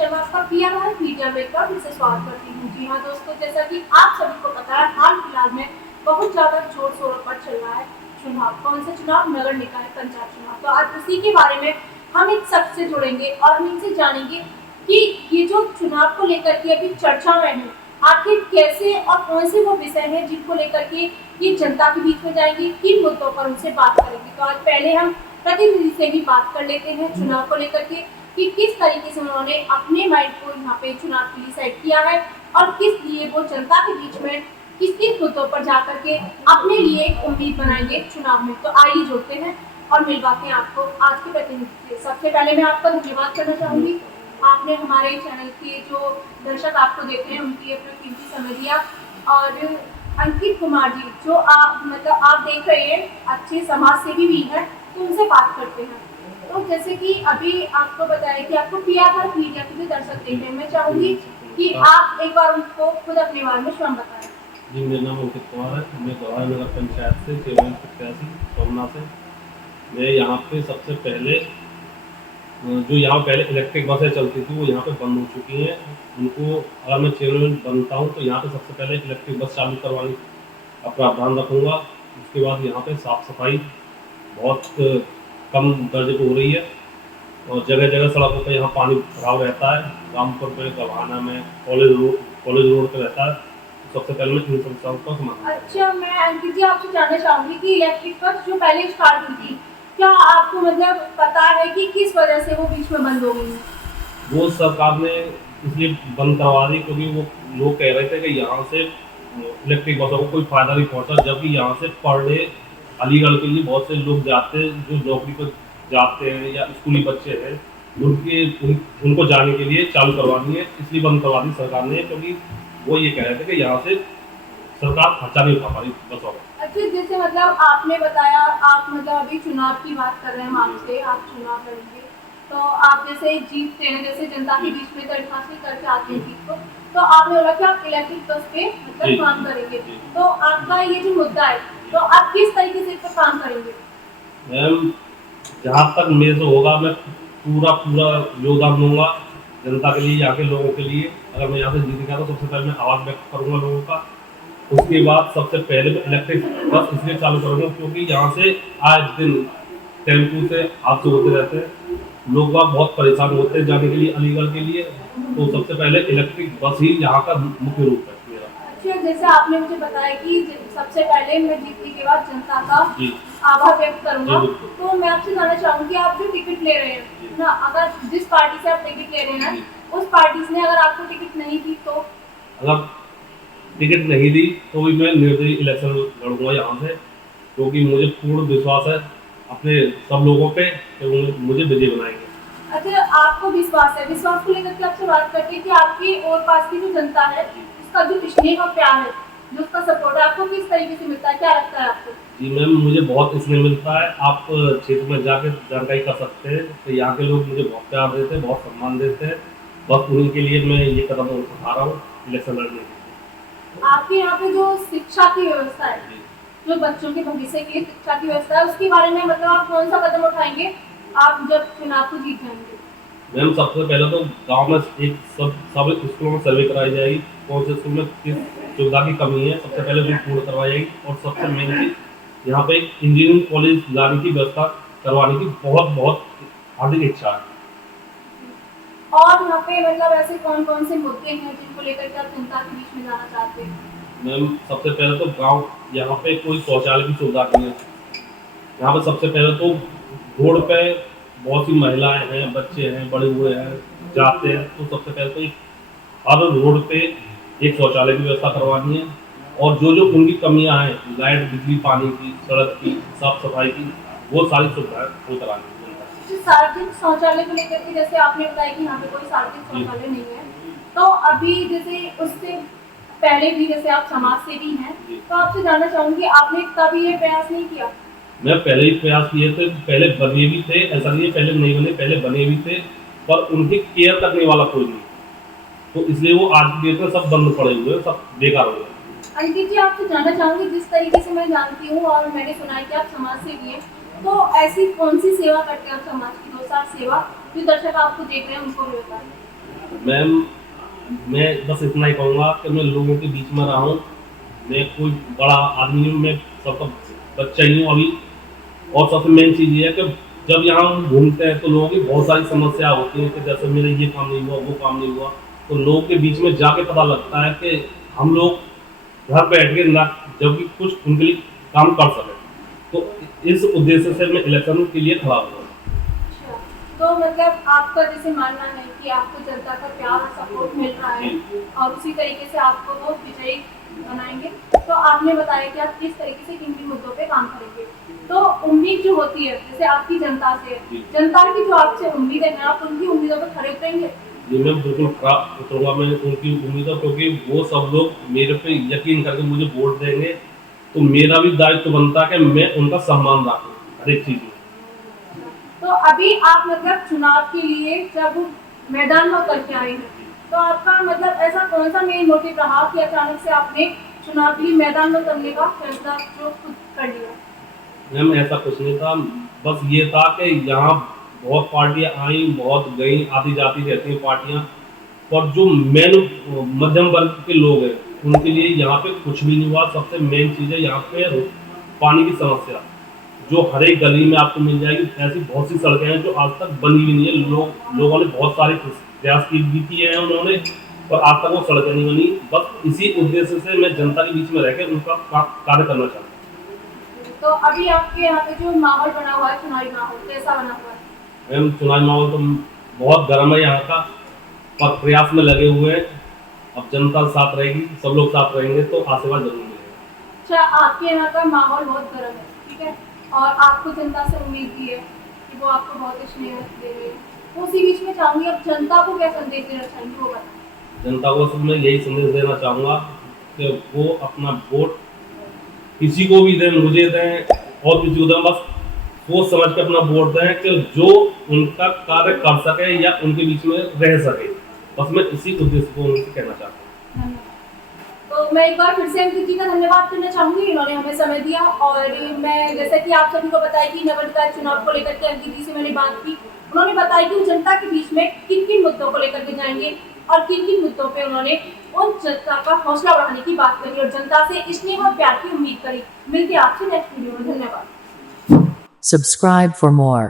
शर्मा आपका प्रिया भारत मीडिया में एक बार फिर से स्वागत करती हूँ। जी हाँ दोस्तों, जैसा कि आप सभी को पता है, हाल फिलहाल में बहुत ज़्यादा जोर शोर पर चल रहा है चुनाव। कौन सा चुनाव? नगर निकाय पंचायत चुनाव। तो आज उसी के बारे में हम एक शख्स से जुड़ेंगे और हम इनसे जानेंगे कि ये जो चुनाव को लेकर के अभी चर्चा में है, आखिर कैसे और कौन से वो विषय हैं जिनको लेकर के ये जनता के बीच में जाएंगे, किन मुद्दों पर उनसे बात करेंगे। तो आज पहले हम प्रतिनिधि से भी बात कर लेते हैं चुनाव को लेकर के कि किस तरीके से उन्होंने अपने माइंड को यहाँ पे चुनाव के लिए सेट किया है और किस लिए वो जनता के बीच में किस किस मुद्दों पर जाकर के अपने लिए एक उम्मीद बनाएंगे चुनाव में। तो आइए जोड़ते हैं और मिलवाते हैं आपको आज के प्रतिनिधि से। सबसे पहले मैं आपका धन्यवाद करना चाहूंगी, आपने हमारे चैनल के जो दर्शक आपको देखते हैं उनकी अपना कीमती समय दिया। और अंकित कुमार जी, जो आप देख रहे हैं अच्छे समाज सेवी भी हैं, तो उनसे बात करते हैं। तो जैसे कि अभी आपको बताया कि आपको प्रिया भारत मीडिया के जो दर्शक देख रहे हैं, मैं चाहूंगी कि आप एक बार उनको खुद अपने बारे में स्वयं बताएं। जी, मेरा नाम अंकित कुमार है। मैं गौरा नगर पंचायत से चेयरमैन प्रत्याशी सोमनाथ से। मैं यहाँ पे सबसे पहले जो यहाँ पहले इलेक्ट्रिक बसें चलती थी वो यहाँ पे बंद हो चुकी हैं। उनको अगर मैं चेयरमैन बनता हूँ तो यहाँ पे सबसे पहले इलेक्ट्रिक बस चालू करवाने का प्रावधान रखूँगा। उसके बाद यहाँ पे साफ़ सफाई बहुत कम दर्जे पर हो रही है और जगह जगह सड़कों पर यहाँ पानी भराव रहता है। रामपुर में, गवाना में, कॉलेज रोड पर रहता है। सबसे पहले मैं इन समस्याओं का समाधान। अच्छा, मैं अंकित जी आपसे जानना चाहूंगी कि इलेक्ट्रिक बस जो पहले स्टार्ट हुई थी, क्या आपको पता है कि किस वजह से वो बीच में बंद हो गई? वो सरकार ने इसलिए बंद करवा दी क्योंकि वो लोग कह रहे थे कि यहाँ से इलेक्ट्रिक बसों को कोई फायदा नहीं पहुँचा, जबकि यहाँ से पर डे अलीगढ़ के लिए बहुत से लोग जाते हैं जो नौकरी पर जाते हैं या स्कूली बच्चे हैं, उनको जाने के लिए चालू करवानी है। इसलिए बंद करवा दी सरकार ने, क्योंकि वो ये कह रहे थे कि यहाँ से सरकार खर्चा नहीं उठा पा रही बसों का। अच्छा, जैसे आपने बताया, आप अभी चुनाव की बात कर रहे हैं, आपसे आप चुनाव लड़ेंगे, तो आप जैसे जीतते हैं, जैसे जनता के बीच में दरखास्त करके आते हैं जीत को, तो आपने बोला कि आप इलेक्ट्रिक बस पे काम करेंगे। तो आपका ये जो मुद्दा है, तो आप किस तरीके से इस पर काम करेंगे? मैम, जहाँ तक मेरे से होगा मैं पूरा योगदान दूंगा जनता के लिए, यहाँ के लोगों के लिए। अगर मैं यहाँ से जीत गया तो सबसे पहले मैं आवाज़ व्यक्त करूँगा लोगों का। उसके बाद सबसे पहले मैं इलेक्ट्रिक बस इसलिए चालू करूँगा क्योंकि यहाँ से आए दिन टेम्पू से हादसे होते रहते हैं, लोग वहाँ बहुत परेशान होते हैं जाने के लिए अलीगढ़ के लिए। तो सबसे पहले इलेक्ट्रिक बस ही यहाँ का मुख्य रूप है मेरा। अच्छा, जैसे आपने मुझे बताया कि सबसे पहले मैं जीतने के बाद जनता का आभार व्यक्त करूंगा, तो मैं आपसे जानना चाहूंगी, आप जो टिकट ले रहे हैं ना, अगर जिस पार्टी से आप टिकट ले रहे हैं उस पार्टी ने अगर आपको टिकट नहीं दी, तो अगर टिकट नहीं दी तो भी मैं निर्दलीय इलेक्शन लड़ूंगा यहाँ से, क्योंकि मुझे पूर्ण विश्वास है अपने सब लोगों पे कि मुझे विजय बनाएंगे। अच्छा, आपको विश्वास है, विश्वास को लेकर के आपसे बात करके कि आपकी और पास की जो जनता है उसका जो स्नेह और प्यार है, जो उसका सपोर्ट है, आपको किस तरीके से मिलता है, क्या लगता है आपको? जी मैम, मुझे बहुत स्नेह मिलता है। आप क्षेत्र में जाकर जानकारी कर सकते हैं तो यहाँ के लोग मुझे बहुत प्यार देते हैं, बहुत सम्मान देते हैं। बस उन्हीं के लिए मैं ये कदम उठा रहा हूँ इलेक्शन लड़ने के लिए। आपके यहाँ पे जो शिक्षा की व्यवस्था है, जो बच्चों के भविष्य के लिए शिक्षा की व्यवस्था है, उसके बारे में आप कौन सा कदम उठाएंगे आप जब चुनाव को जीत जाएंगे? मैम, सबसे पहले तो गांव में एक सब स्कूलों में सर्वे कराई जाएगी, कौन से स्कूल में किस सुविधा की कमी है, सबसे पहले वो पूर्ण करवाई जाएगी। और सबसे मेन चीज यहाँ पे एक इंजीनियरिंग कॉलेज लाने की व्यवस्था करवाने की बहुत हार्दिक इच्छा है। और यहाँ पे ऐसे कौन कौन से मुद्दे हैं जिनको लेकर के आप जनता के बीच में जाना चाहते हैं? मैम, सबसे पहले तो गांव यहाँ पे कोई शौचालय की सुविधा नहीं है। यहाँ पे सबसे पहले तो रोड पे बहुत सी महिलाएं हैं, बच्चे हैं, बड़े हुए हैं, जाते हैं, तो सबसे पहले तो हर रोड पे एक शौचालय की व्यवस्था करवानी है। और जो उनकी कमियां हैं, लाइट, बिजली, पानी की, सड़क की, साफ सफाई की, वो सारी सुविधाएं वो करानी है। सार्वजनिक शौचालय को लेकर के जैसे आपने बताया कि यहाँ पे कोई सार्वजनिक शौचालय नहीं है, तो अभी जैसे उससे पहले भी जैसे आप समाज सेवी हैं, तो आपसे जानना चाहूंगी, आपने कभी ये प्रयास नहीं किया? मैं पहले ही प्रयास किए थे, पहले बने भी थे, ऐसा नहीं है पहले नहीं बने, पहले बने भी थे, पर उनकी केयर करने वाला कोई नहीं, तो इसलिए वो आज की डेट में सब बंद पड़े हुए, सब बेकार हो गए। अंकित जी, आपसे जानना चाहूंगी, जिस तरीके से मैं जानती हूँ और मैंने सुना है कि आप समाज सेवी हैं, तो ऐसी कौन सी सेवा करते हैं आप समाज की, 2 साल सेवा, जो दर्शक आपको देख रहे हैं उनको भी बताएं। मैम, मैं बस इतना ही कहूँगा कि मैं लोगों के बीच में रहा हूँ। मैं कोई बड़ा आदमी नहीं हूँ, मैं सबका बच्चा ही हूँ अभी। और सबसे मेन चीज़ ये है कि जब यहाँ हम घूमते हैं तो लोगों की बहुत सारी समस्या होती है कि जैसे मेरे ये काम नहीं हुआ, वो काम नहीं हुआ, तो लोगों के बीच में जाके पता लगता है कि हम लोग घर बैठ के ना जब भी कुछ उनके लिए काम कर सकें। तो इस उद्देश्य से मैं इलेक्शन के लिए खड़ा हुआ। अच्छा, तो मतलब आपका जैसे मानना है कि आपको जनता का प्यार और सपोर्ट मिल रहा है और उसी तरीके से आपको वो विजयी बनाएंगे। तो आपने बताया कि आप किस तरीके से किन किन मुद्दों पे काम करेंगे। तो उम्मीद जो होती है जैसे आपकी जनता से, जनता की जो आपसे उम्मीद है, आप उनकी उम्मीदों पर खरे उतरेंगे? जी मैम, बिल्कुल खरा उतरूँगा मैं उनकी उम्मीदों, क्योंकि वो सब लोग मेरे पे यकीन करके मुझे वोट देंगे, तो मेरा भी दायित्व बनता है कि मैं उनका सम्मान रखूँ हर एक चीज़ में। तो अभी आप मतलब चुनाव के लिए जब मैदान में उतर के आए हैं, तो आपका मतलब ऐसा कौन सा मेन मोटिव रहा कि अचानक से आपने चुनाव के लिए मैदान में उतरने का फैसला जो खुद कर लिया? मैम, ऐसा कुछ नहीं था, बस ये था कि यहाँ बहुत पार्टियाँ आई, बहुत गई, आती जाती रहती हैं पार्टियाँ, और जो मेन मध्यम वर्ग के लोग हैं उनके लिए यहाँ पे कुछ भी नहीं हुआ। सबसे मेन चीज़ है यहाँ पे पानी की समस्या, जो हर एक गली में आपको मिल जाएगी। ऐसी बहुत सी सड़कें हैं जो आज तक बनी भी नहीं है। लोगों ने बहुत सारे प्रयास भी किए हैं उन्होंने, और आज तक वो सड़कें नहीं बनी। बस इसी उद्देश्य से मैं जनता के बीच में रह के उनका कार्य करना चाहता हूँ। तो अभी आपके यहाँ पे जो माहौल बना हुआ है, चुनावी माहौल कैसा बना हुआ है? मैम, चुनावी माहौल तो बहुत गर्म है यहाँ का, पर प्रयास में लगे हुए हैं। अब जनता साथ रहेगी, सब लोग साथ रहेंगे तो आशीर्वाद जरूर मिलेगा। अच्छा, आपके यहाँ का माहौल बहुत गर्म है, ठीक है, और आपको जनता से उम्मीद भी है कि वो आपको बहुत स्नेह देंगे। तो उसी बीच में चाहूंगी अब जनता को क्या संदेश देना चाहेंगे वो बताएं। जनता को सब मैं यही संदेश देना चाहूँगा कि वो अपना वोट किसी को भी दें, मुझे दें और किसी को दें, बस सोच समझ के अपना वोट दें कि जो उनका कार्य कर सके या उनके बीच में रह सके। बस मैं इसी उद्देश्य को उनसे कहना चाहता हूँ। धन्यवाद। तो मैं एक बार फिर से अंकित जी का धन्यवाद करना चाहूंगी, इन्होंने हमें समय दिया। और मैं जैसा कि आप सभी को बताया कि नगर निकाय चुनाव को लेकर के अंकित जी से मैंने बात की, उन्होंने बताया कि जनता के बीच में किन किन मुद्दों को लेकर के जाएंगे और किन किन मुद्दों पे उन्होंने उन जनता का हौसला बढ़ाने की बात करी और जनता से स्नेह और प्यार की उम्मीद करी। मिलते हैं आपसे नेक्स्ट वीडियो में। धन्यवाद। Subscribe for more.